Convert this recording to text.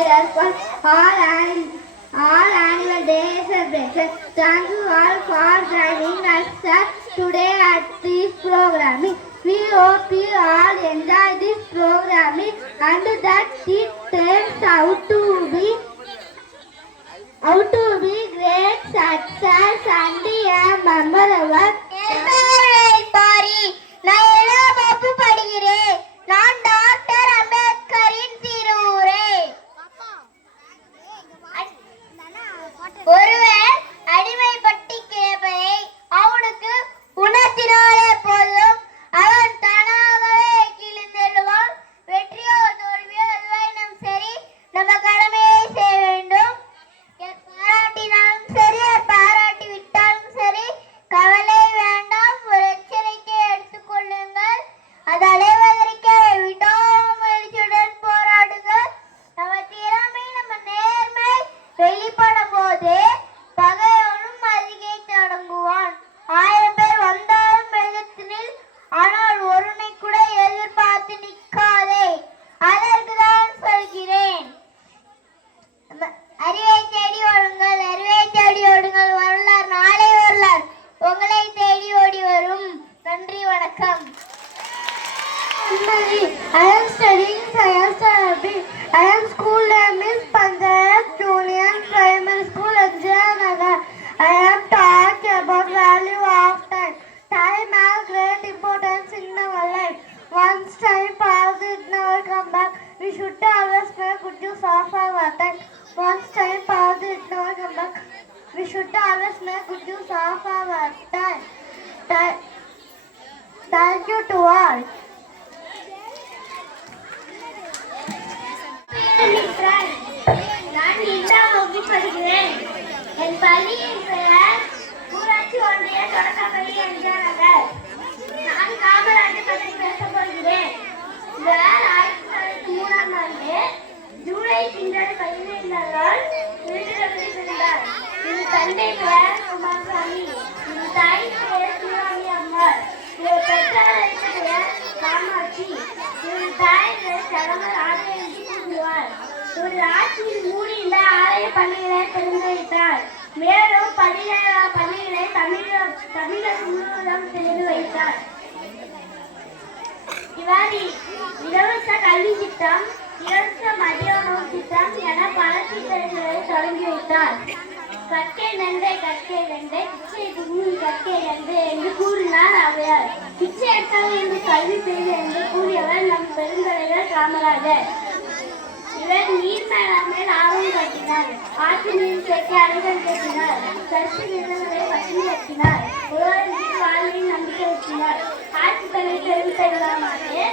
together for all and all annual day celebration. Thank you all for joining us today at this programming. We hope you all enjoy this programming and that it turns out to be out to be great success and a memorable. I am studying science therapy. I am school name is Panchayat Junior Primary School, Nagar. I am taught about value of time. Time has great importance in our life. Once time passes, it never come back. We should always make good use of our time. Once time passes, it never come back. We should always make good use of our time. Ti- Thank you to all. என் பெயர் ஊராட்சி ஒன்றிய தொடக்கப்பள்ளி என்கிறார்கள் நான் காமராஜர் பற்றி பேசப் போகிறேன். இவர் ஆயிரத்தி தொள்ளாயிரத்தி மூணாம் ஆண்டு ஜூலை திங்கள் பதினைந்தாம் நாள் விருதுநகரில் இது தந்தை பெயர் குமாரசாமி. இது தாய் பெயர் சிவாமி அம்மாள். இவர் பெற்றாருக்கு பெயர் காமாட்சி. இவர் தாய் பெயர் சடமர் ஆலயம் என்று கூறுவார். ஒரு ஆட்சியில் மூடி இந்த ஆலய பள்ளிகளை திறந்து வைத்தார். மேலும் பதினேழு பள்ளிகளை தமிழக தமிழர் முழுவதும் தெரிந்து வைத்தார். இவர் இலவச கல்வி திட்டம் இலவச மதிய உணவு திட்டம் என பல திட்டங்களை தொடங்கி வைத்தார். கற்கை நன்றை கற்கை நன்றை பிச்சை துணி கற்கை நன்று என்று கூறினார் அவையார் பிச்சை எடுத்தவர் என்று கல்வி பெய்து என்று கூறியவர் நம் பெருந்தலைவர் காமராஜர். இவர் நீர் மேலாண்மையில் ஆர்வம் காட்டினார். ஆற்று நீர் சேர்க்க அணைகள் கட்டினார். சர்ச்சை நிலங்களை பற்றி கட்டினார் உலகத்தின் வாழ்வில் நம்பிக்கை வச்சினார் ஆட்சி தன்னை தெரிவித்த விழாமாறு